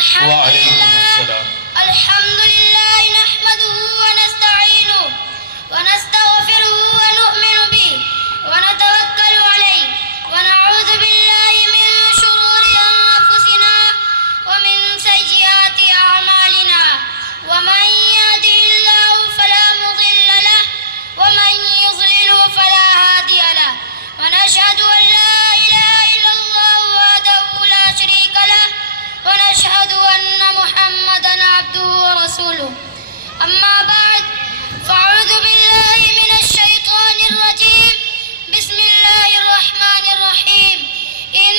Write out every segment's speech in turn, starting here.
وعلیکم السلام. الحمد لله نحمده ونستعينه ونستغفره ونؤمن به ونتوكل عليه ونعوذ بالله من شرور أنفسنا ومن سيئات أعمالنا ومن يهده الله فلا مضل له ومن يضلله فلا هادي له ونشهد أن لا إله إلا الله وحده لا شريك له ونشهد أن محمدا عبده ورسوله أما بعد فأعوذ بالله من الشيطان الرجيم بسم الله الرحمن الرحيم إن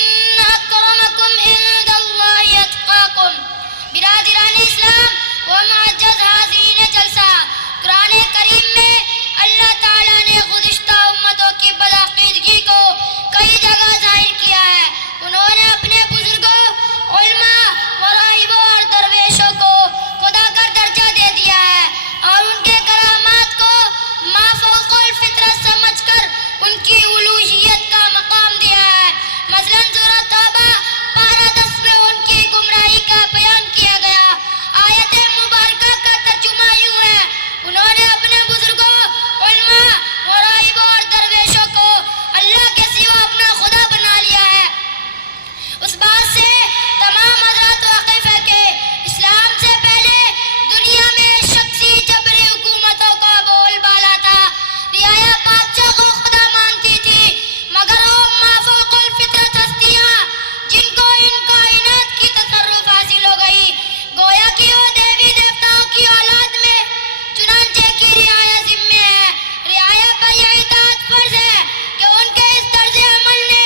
أكرمكم عند الله أتقاكم. برادران اسلام و معزز حاضرین جلسہ، قرآن کریم میں اللہ تعالیٰ نے گزشتہ امتوں کی بدعقیدگی کو کئی جگہ ظاہر کیا ہے. انہوں نے اپنے بزرگوں، علماء، مراہبوں اور درویشوں کو خدا کا درجہ دے دیا ہے اور ان کے کرامات کو ما فوق الفطرت سمجھ کر ان کی الوہیت کا مقام دیا ہے. مثلاً سورۃ توبہ پارہ 10 میں ان کی گمراہی کا بیان کیا گیا. آیت مبارکہ کا ترجمہ یوں ہے: انہوں نے اپنے بزرگوں، علماء، مراہبوں اور درویشوں کو اللہ کے سوا اپنا خدا بنا لیا ہے. اس بات سے تمام حضرات واقف ہے کہ اسلام سے پہلے دنیا میں شخصی جبری حکومتوں کا بول بالا تھا. رعایا بادشاہ کو خدا مانتی تھی، مگر وہ ما فوق الفطرت ہستیاں جن کو ان کائنات کی تصرف حاصل ہو گئی، گویا کہ وہ دیوی دیوتاؤں کی اولاد میں چنانچہ کی رعایا ذمہ ہے. رعایا پر یہ اطاعت فرض ہے کہ ان کے اس طرز عمل نے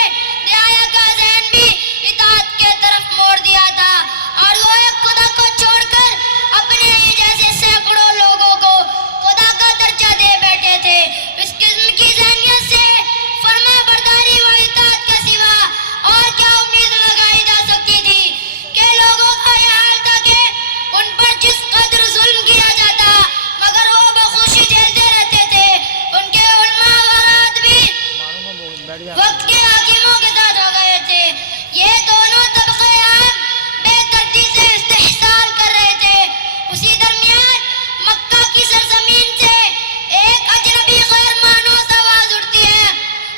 رعایا کا ذہن بھی اطاعت کے طرف موڑ دیا تھا اور وہ ایک خدا کو چھوڑ کر اپنے ہی جیسے سینکڑوں لوگوں کو خدا کا درجہ دے بیٹھے تھے. اس قسم کی ذہنیت سے فرما برداری و اطاعت کے سوا اور کیا امید لگائی جا سکتی تھی کہ لوگوں کا یہ حال تھا کہ ان پر جس قدر ظلم کیا جاتا مگر وہ بخوشی جھیلتے رہتے تھے. ان کے علماء ورات بھی وقت کے حاکموں کے ساتھ ہو گئے تھے. یہ دونوں طبقے عام بے ترتیب سے استحصال کر رہے تھے. اسی درمیان مکہ کی سرزمین سے ایک اجنبی غیر مانوس آواز اٹھتی ہے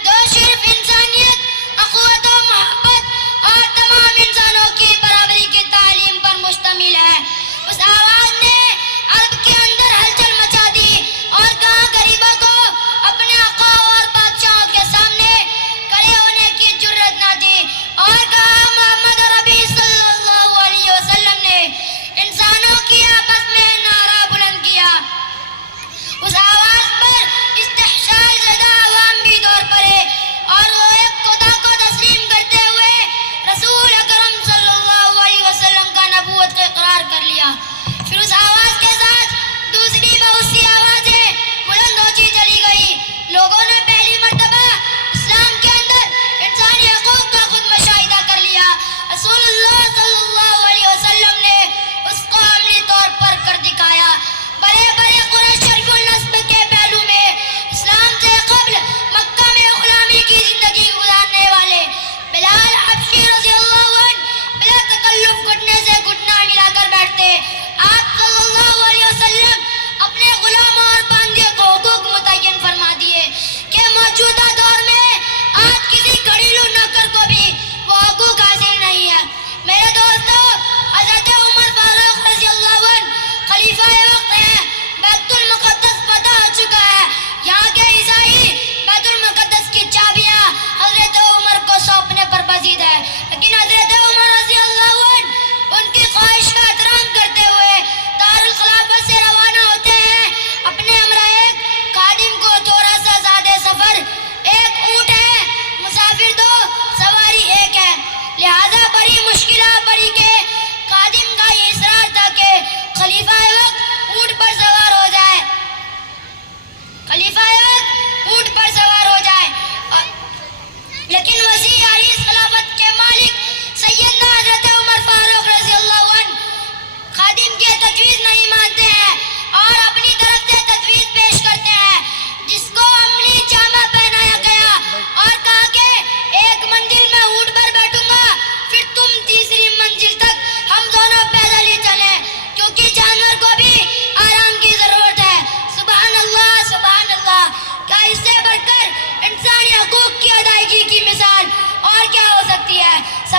جو صرف انسانیت، اخوت و محبت اور تمام انسانوں کی برابری کی تعلیم پر مشتمل ہے. اس آواز نے عرب کے اندر ہلچل مچا دی اور کہا غریبوں کو اپنے آقا اور بادشاہوں کے سامنے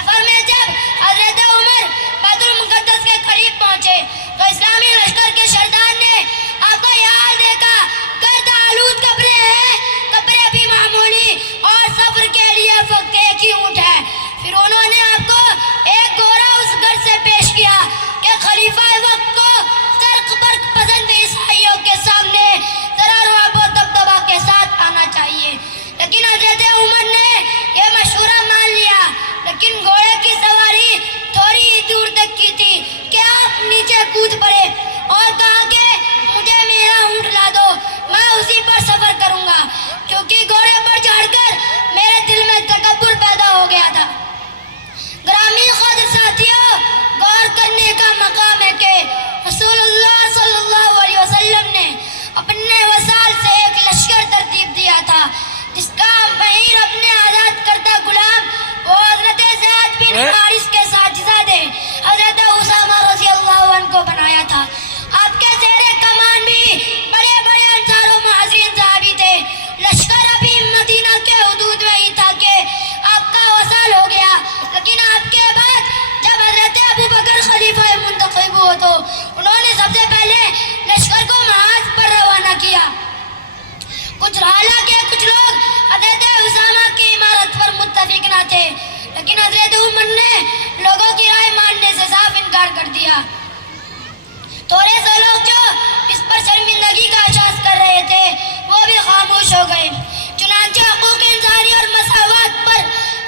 سفر میں جب حضرت عمر بیت المقدس کے قریب پہنچے تو اسلامی لشکر کے سردار نے آپ کا یہ حال دیکھا، گرد آلود کپڑے ہیں، کپڑے بھی معمولی، اور سفر کے لیے فقط ایک ہی اونٹ ہے۔ پھر انہوں نے آپ کو ایک گھوڑا اس گھر سے پیش کیا کہ خلیفہ وقت کو ترک برق پسند عیسائیوں کے سامنے ذرا رعب و دبدبہ کے ساتھ آنا چاہیے، لیکن حضرت عمر نے یہ مشورہ مان لیا، لیکن گھوڑے کی سواری تھوڑی ہی دور تک کی تھی کہ آپ نیچے کود پڑے اور کہا کہ مجھے میرا اونٹ لا دو، میں اسی پر سفر کروں گا، کیونکہ گھوڑے پر چڑھ کر میرے دل میں تکبر پیدا ہو گیا تھا۔ گرامی قدر ساتھیوں، غور کرنے کا مقام ہے کہ رسول اللہ صلی اللہ علیہ وسلم نے اپنے وسائل سے ایک لشکر ترتیب دیا تھا جس کا امیر اپنے آزاد کردہ غلام وہ حضرت زید بن حارث کے ساجزادے حضرت اسامہ رضی اللہ عنہ کو بنایا تھا۔ آپ کے زیر کمان بھی بڑے بڑے انصار و مہاجرین صحابی تھے۔ لشکر ابھی مدینہ کے حدود میں ہی تھا کہ آپ کا وصال ہو گیا، لیکن آپ کے بعد جب حضرت ابو بکر خلیفہ منتخب ہوئے تو انہوں نے سب سے پہلے لشکر کو محاذ پر روانہ کیا۔ حالانکہ کچھ لوگ حضرت اسامہ کی عمارت پر متفق نہ تھے، لیکن حضرت عمر نے لوگوں کی رائے ماننے سے صاف انکار کر دیا۔ تھوڑے سے لوگ جو اس پر شرمندگی کا احساس کر رہے تھے وہ بھی خاموش ہو گئے۔ چنانچہ حقوق انسانی اور مساوات پر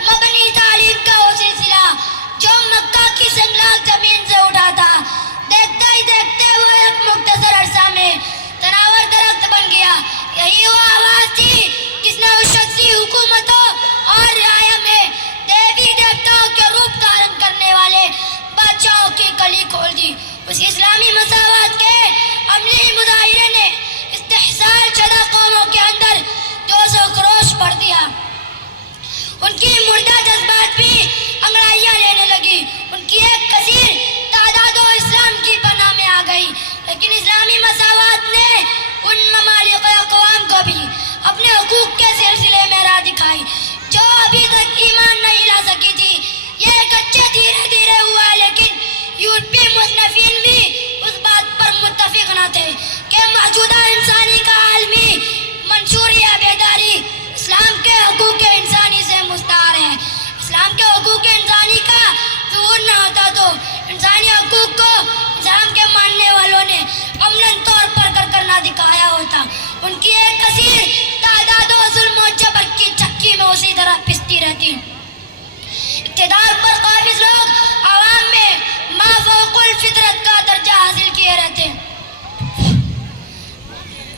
مبنی تعلیم کا وہ سلسلہ جو مکہ کی سنگلاخ زمین سے اٹھا تھا، دیکھتے ہی دیکھتے وہ ایک مختصر عرصہ میں تناور درخت بن گیا۔ یہی وہ آواز تھی جس نے اس شخصی حکومتوں اور رعایا میں دیوی دیوتاؤں کے روپ دھارن کرنے والے بادشاہوں کی کلی کھول دی۔ اس اسلامی مساوات کے عملی مظاہرے نے استحصال شدہ قوموں کے اندر جوش و خروش بڑھ دیا۔ ان کی مردہ جذبات بھی انگڑائیاں لینے لگی، ان کی ایک کثیر تعداد و اسلام کی پناہ میں آ گئی۔ لیکن اسلامی مساوات نے ان ممالک اقوام کو بھی اپنے حقوق کے سلسلے میں راہ دکھائی جو ابھی تک ایمان نہیں لا سکی تھی۔ یہ ایک اچھے دھیرے دھیرے ہوا، لیکن یورپی مصنفین بھی اس بات پر متفق نہ تھے کہ موجودہ انسانی کا عالمی منشور یا بیداری اسلام کے حقوق انسانی سے مستعار ہے۔ اسلام کے حقوق انسانی کا ظہور نہ ہوتا تو انسانی حقوق کو اسلام کے ماننے والوں نے عملاً طور پر کر نہ دکھایا ہوتا۔ ان کی ایک کثیر تعداد و ظلم و جبر کی چکی میں اسی طرح پستی رہتی۔ اقتدار پر قابض لوگ عوام میں ما فوق الفطرت کا درجہ حاصل کیے رہتے۔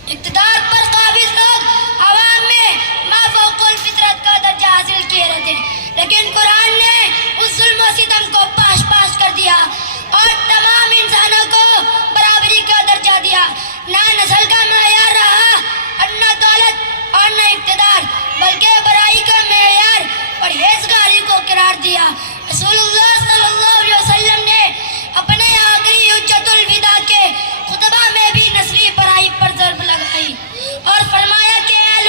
اقتدار پر قابض لوگ عوام میں ما فوق الفطرت کا درجہ حاصل کیے رہتے، لیکن قرآن نے اس ظلم و ستم کو پاش پاش کر دیا اور تمام انسانوں کو برابری کا درجہ دیا۔ نہ نسل کا معیار رہا اور نہ دولت اور نہ اقتدار، بلکہ برائی کا معیار پرہیزگاری کو قرار دیا۔ رسول اللہ صلی اللہ علیہ وسلم نے اپنے آخری حجت الوداع کے خطبہ میں بھی نسلی برائی پر ضرب لگائی اور فرمایا کہ اے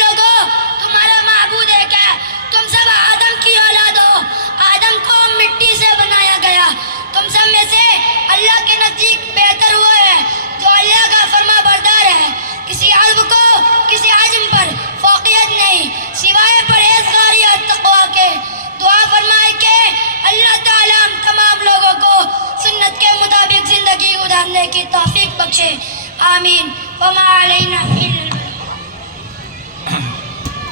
لوگو تمہارا معبود ایک ہے، تم سب آدم کی اولاد ہو، آدم کو مٹی سے بنایا گیا، تم سب میں سے اللہ کے نزدیک بہتر وہ ہے جو اللہ کا فرما بردار ہے۔ کسی عرب کو کسی عجم پر فوقیت نہیں سوائے پرہیزگاری اور تقویٰ کے۔ دعا فرمائے کہ اللہ تعالیٰ ہم تمام لوگوں کو سنت کے مطابق زندگی گزارنے کی توفیق بخشے، آمین۔ وما علینا